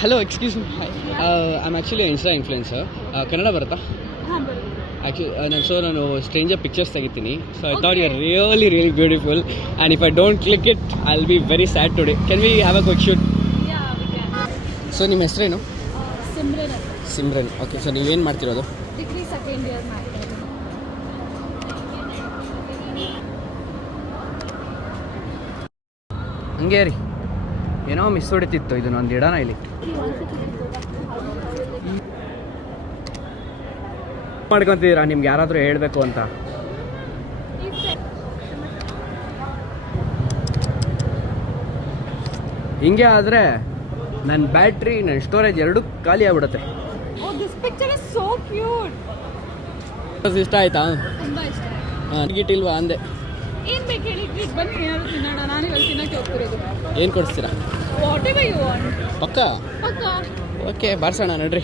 Hello excuse me I am actually insta influencer. Kannada ಬರುತ್ತಾ? ಹಾಂ ಬರುತ್ತೆ. ಆ್ಯಕ್ಚುಲಿ ನಾನು ಸ್ಟ್ರೇಂಜರ್ ಪಿಕ್ಚರ್ಸ್ ತೆಗಿತೀನಿ. So I thought you are really beautiful and if I don't click it I will be very sad today. Can we have a quick shoot? So ನಿಮ್ಮ ಹೆಸರೇನು? Simran. Simran. Okay, so ನೀವೇನು ಮಾಡ್ತಿರೋದು? Degree second year ಮಾಡ್ತಾ ಇದ್ದೀನಿ. ಹಂಗೆ ರೀ, ಏನೋ miss ಹೊಡಿತಿತ್ತು. ಇದನ್ನ ಒಂದು ಇಡೋಣ ಇಲ್ಲಿ. ಮಾಡ್ಕೊತಿದ್ದೀರಾ ನಿಮ್ಗೆ ಯಾರಾದರೂ ಹೇಳಬೇಕು ಅಂತ? ಹಿಂಗೆ ಆದರೆ ನನ್ನ ಬ್ಯಾಟ್ರಿ, ನನ್ನ ಸ್ಟೋರೇಜ್ ಎರಡೂ ಖಾಲಿ ಆಗ್ಬಿಡುತ್ತೆ. This picture is so cute. ಇಷ್ಟ ಆಯ್ತಾ? ತುಂಬ ಇಷ್ಟ. ಟಿಕೆಟ್ ಇಲ್ವಾ ಅಂದೆ. ಏನು ಬೇಕು ಹೇಳಿ, ಟ್ರೀಟ್ ಬನ್ನಿ ಏನಾದ್ರು ತಿನ್ನೋಣ. ನಾನು ಇವಾಗ ತಿನ್ನೋಕ್ಕೆ ಹೋಗ್ತಿರೋದು. ಏನು ಕೊಡಿಸ್ತೀರಾ? Whatever you want. ಪಕ್ಕಾ? ಪಕ್ಕಾ. ಓಕೆ, ಬಾರ್ಸೋಣ ನಡ್ರಿ.